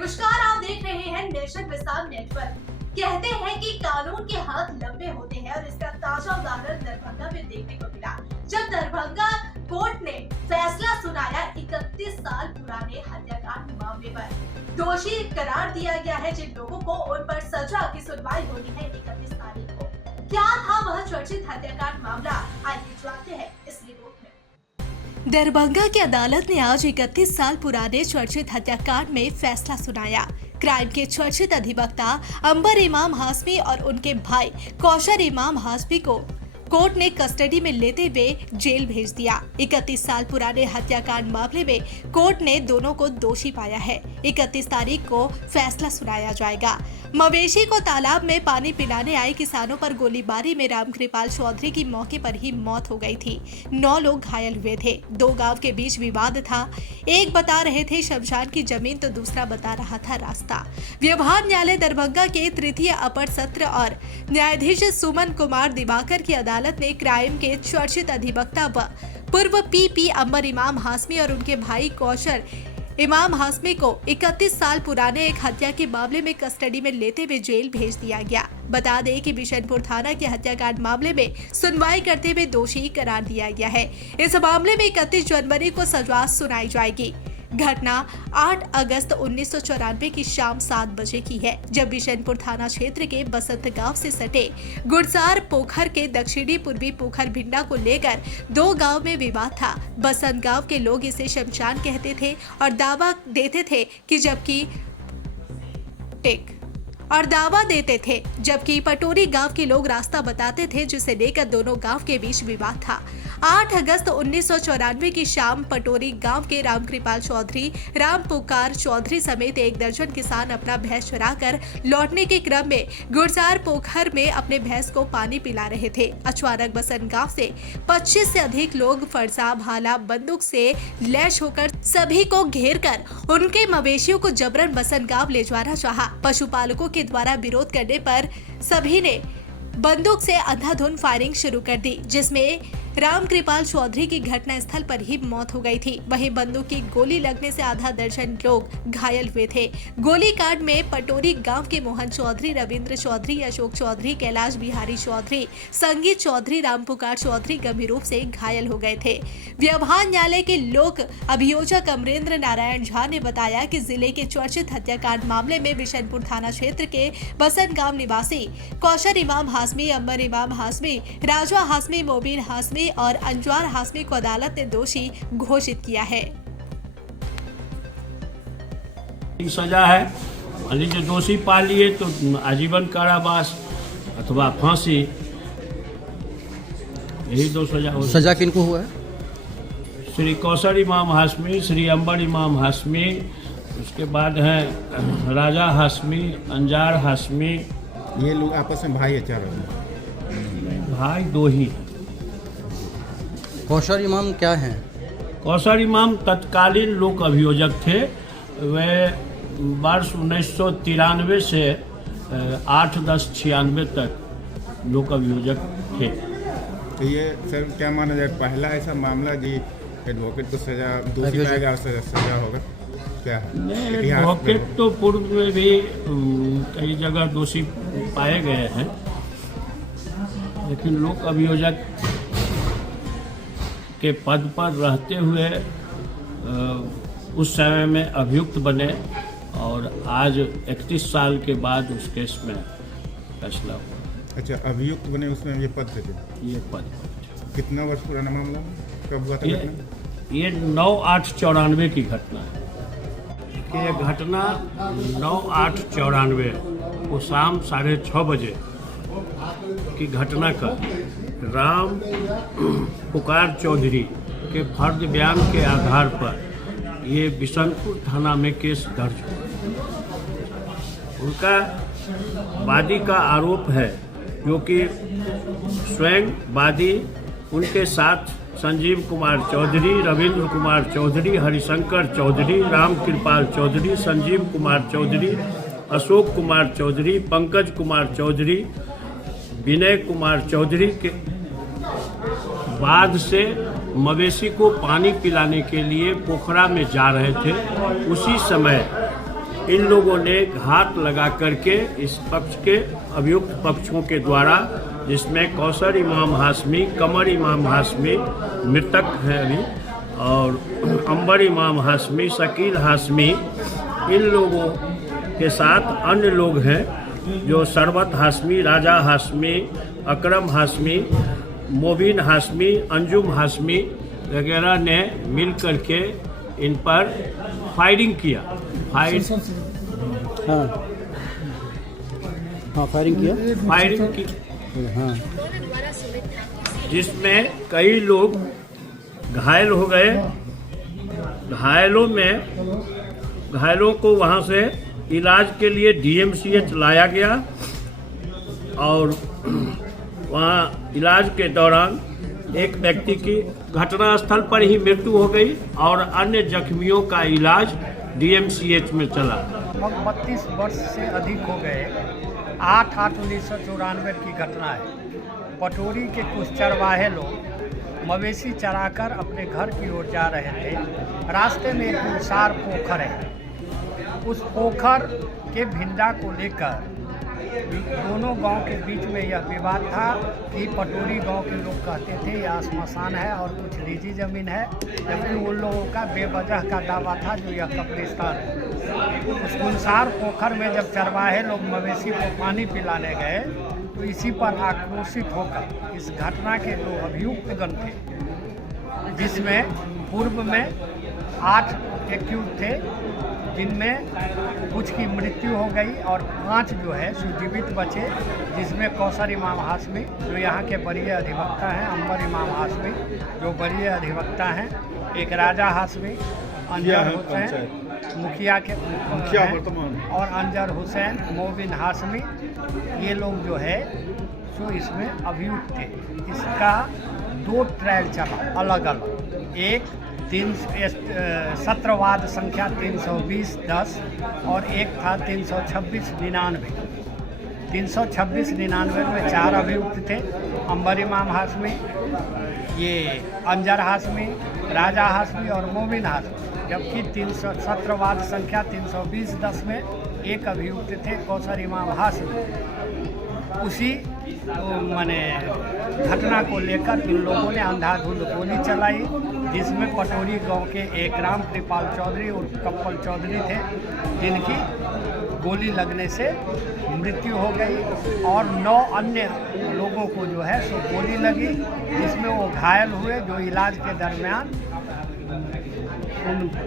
नमस्कार, आप देख रहे हैं नेशन विस्तार नेटवर्क। कहते हैं कि कानून के हाथ लंबे होते हैं और इसका ताजा उदाहरण दरभंगा में देखने को मिला, जब दरभंगा कोर्ट ने फैसला सुनाया 31 साल पुराने हत्याकांड मामले पर। दोषी करार दिया गया है जिन लोगों को, उन पर सजा की सुनवाई होनी है 31 तारीख को। क्या था वह चर्चित हत्याकांड मामला, आइए जानते हैं इस रिपोर्ट में। दरभंगा की अदालत ने आज 31 साल पुराने चर्चित हत्याकांड में फैसला सुनाया। क्राइम के चर्चित अधिवक्ता अंबर इमाम हाशमी और उनके भाई कौशर इमाम हाशमी को कोर्ट ने कस्टडी में लेते हुए जेल भेज दिया। 31 साल पुराने हत्याकांड मामले में कोर्ट ने दोनों को दोषी पाया है। 31 तारीख को फैसला सुनाया जाएगा। मवेशी को तालाब में पानी पिलाने आए किसानों पर गोलीबारी में रामकृपाल चौधरी की मौके पर ही मौत हो गई थी। 9 लोग घायल हुए थे। 2 गांव के बीच विवाद था। एक बता रहे थे शमशान की जमीन तो दूसरा बता रहा था रास्ता। व्यवहार न्यायालय दरभंगा के तृतीय अपर सत्र और न्यायाधीश सुमन कुमार दिवाकर की अदालत ने क्राइम के चर्चित अधिवक्ता व पूर्व पीपी अंबर इमाम हाशमी और उनके भाई कौशर इमाम हाशमी को 31 साल पुराने एक हत्या के मामले में कस्टडी में लेते हुए जेल भेज दिया गया। बता दें कि बिशनपुर थाना के हत्याकांड मामले में सुनवाई करते हुए दोषी करार दिया गया है। इस मामले में 31 जनवरी को सजा सुनाई जाएगी। घटना 8 अगस्त 1994 की शाम 7 बजे की है, जब बिशनपुर थाना क्षेत्र के बसंत गांव से सटे गुड़सार पोखर के दक्षिणी पूर्वी पोखर भिंडा को लेकर 2 गांव में विवाद था। बसंत गांव के लोग इसे शमशान कहते थे और दावा देते थे जबकि पटोरी गांव के लोग रास्ता बताते थे, जिसे लेकर दोनों गांव के बीच विवाद था। 8 अगस्त 1994 की शाम पटोरी गांव के रामकृपाल चौधरी, राम पुकार चौधरी समेत 1 दर्जन किसान अपना भैंस चराकर लौटने के क्रम में गुड़सार पोखर में अपने भैंस को पानी पिला रहे थे। अचानक बसंत गांव से 25 से अधिक लोग फरसा, भाला, बंदूक से लैस होकर सभी को घेर कर उनके मवेशियों को जबरन बसंत गांव ले जाना चाहा। पशुपालकों के द्वारा विरोध करने पर सभी ने बंदूक से अंधाधुंध फायरिंग शुरू कर दी, जिसमें रामकृपाल चौधरी की घटनास्थल पर ही मौत हो गई थी। वहीं बंदूक की गोली लगने से आधा दर्जन लोग घायल हुए थे। गोलीकांड में पटोरी गांव के मोहन चौधरी, रविंद्र चौधरी, अशोक चौधरी, कैलाश बिहारी चौधरी, संगीत चौधरी, रामपुकार चौधरी गंभीर रूप से घायल हो गए थे। व्यवहार न्यायालय के लोक अभियोजक अमरेंद्र नारायण झा ने बताया कि जिले के चर्चित हत्याकांड मामले में बिशनपुर थाना क्षेत्र के बसंत गांव निवासी कौशर इमाम हाशमी, अंबर इमाम हाशमी, राजा हाशमी, मोबिन हाशमी और अंजवार हाशमी को अदालत ने दोषी घोषित किया है। सजा है, लीजिए दोषी पा लिए तो आजीवन कारावास अथवा फांसी, यही 2 सजा हो। सजा किनको हुआ है? श्री कौशर इमाम हाशमी, श्री अंबर इमाम हाशमी, उसके बाद हैं राजा हाशमी, अंजार हाशमी। ये लोग आपस में भाई है, 4 भाई 2 ही हैं। कौशर इमाम क्या हैं? कौशर इमाम तत्कालीन लोक अभियोजक थे। वे वर्ष 1993 से 8-10-96 तक लोक अभियोजक थे। तो ये सर क्या माना जाए, पहला ऐसा मामला जी एडवोकेट को सजा दोषी पाया गया, सजा होगा क्या है? नहीं, एडवोकेट तो पूर्व में भी कई जगह दोषी पाए गए हैं, लेकिन लोक अभियोजक के पद पर रहते हुए उस समय में अभियुक्त बने और आज 31 साल के बाद उस केस में फैसला हुआ। अच्छा, अभियुक्त बने, उसमें ये पद पे थे? ये पद पर। कितना वर्ष पुराना मामला, कब हुआ था? ये 9/8/94 की घटना है। ये घटना 9/8/94 को शाम 6:30 बजे की घटना का राम पुकार चौधरी के फर्द बयान के आधार पर ये बिशनपुर थाना में केस दर्ज हुआ। उनका वादी का आरोप है, जो कि स्वयं वादी, उनके साथ संजीव कुमार चौधरी, रविंद्र कुमार चौधरी, हरिशंकर चौधरी, रामकृपाल चौधरी, संजीव कुमार चौधरी, अशोक कुमार चौधरी, पंकज कुमार चौधरी, विनय कुमार चौधरी के बाद से मवेशी को पानी पिलाने के लिए पोखरा में जा रहे थे। उसी समय इन लोगों ने घात लगा करके इस पक्ष के अभियुक्त पक्षों के द्वारा, जिसमें कौसर इमाम हाशमी, कमर इमाम हाशमी मृतक है अभी, और अंबर इमाम हाशमी, शकील हाशमी, इन लोगों के साथ अन्य लोग हैं जो शरबत हाशमी, राजा हाशमी, अकरम हाशमी, मोबिन हाशमी, अंजुम हाशमी वगैरह ने मिल करके इन पर फायरिंग किया। फायरिंग की जिसमें कई लोग घायल हो गए। घायलों को वहाँ से इलाज के लिए DMCH लाया गया और वहाँ इलाज के दौरान एक व्यक्ति की घटनास्थल पर ही मृत्यु हो गई और अन्य जख्मियों का इलाज DMCH में चला। लगभग 32 वर्ष से अधिक हो गए। 8/8/1994 की घटना है। पटोरी के कुछ चरवाहे लोग मवेशी चराकर अपने घर की ओर जा रहे थे। रास्ते में एक विशाल पोखर है। उस पोखर के भिंडा को लेकर दोनों गांव के बीच में यह विवाद था कि पटोरी गांव के लोग कहते थे यह श्मशान है और कुछ निजी ज़मीन है, जबकि उन लोगों का बेवजह का दावा था जो यह कब्रिस्तान है। उस गुलसार पोखर में जब चरवाहे लोग मवेशी को पानी पिलाने गए तो इसी पर आक्रोशित होकर इस घटना के दो अभियुक्त गण थे, जिसमें पूर्व में 8 एक्यूज थे, जिनमें कुछ की मृत्यु हो गई और 5 जो है सुजीवित बचे, जिसमें कौसर इमाम हाशमी जो यहाँ के वरीय अधिवक्ता हैं, अंबर इमाम हाशमी जो वरीय अधिवक्ता हैं, एक राजा हाशमी, अंजर हुसैन मुखिया और अंजर हुसैन, मोबिन हाशमी, ये लोग जो है सो इसमें अभियुक्त थे। इसका 2 ट्रायल चला अलग अलग, एक सत्रवाद संख्या 320-10 और एक था 326-99। 326-99 में 4 अभियुक्त थे, अंबर इमाम हाशमी, ये अंजर हाशमी, राजा हाशमी और मोमिन हाशमी, जबकि सत्रवाद संख्या 320-10 में एक अभियुक्त थे कौसर इमाम हाशमी। उसी घटना को लेकर इन लोगों ने अंधाधुंध गोली चलाई, जिसमें पटोरी गांव के एक राम कृपाल चौधरी और कप्पल चौधरी थे, जिनकी गोली लगने से मृत्यु हो गई और 9 अन्य लोगों को जो है सो गोली लगी, जिसमें वो घायल हुए जो इलाज के दरमियान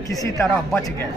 किसी तरह बच गए।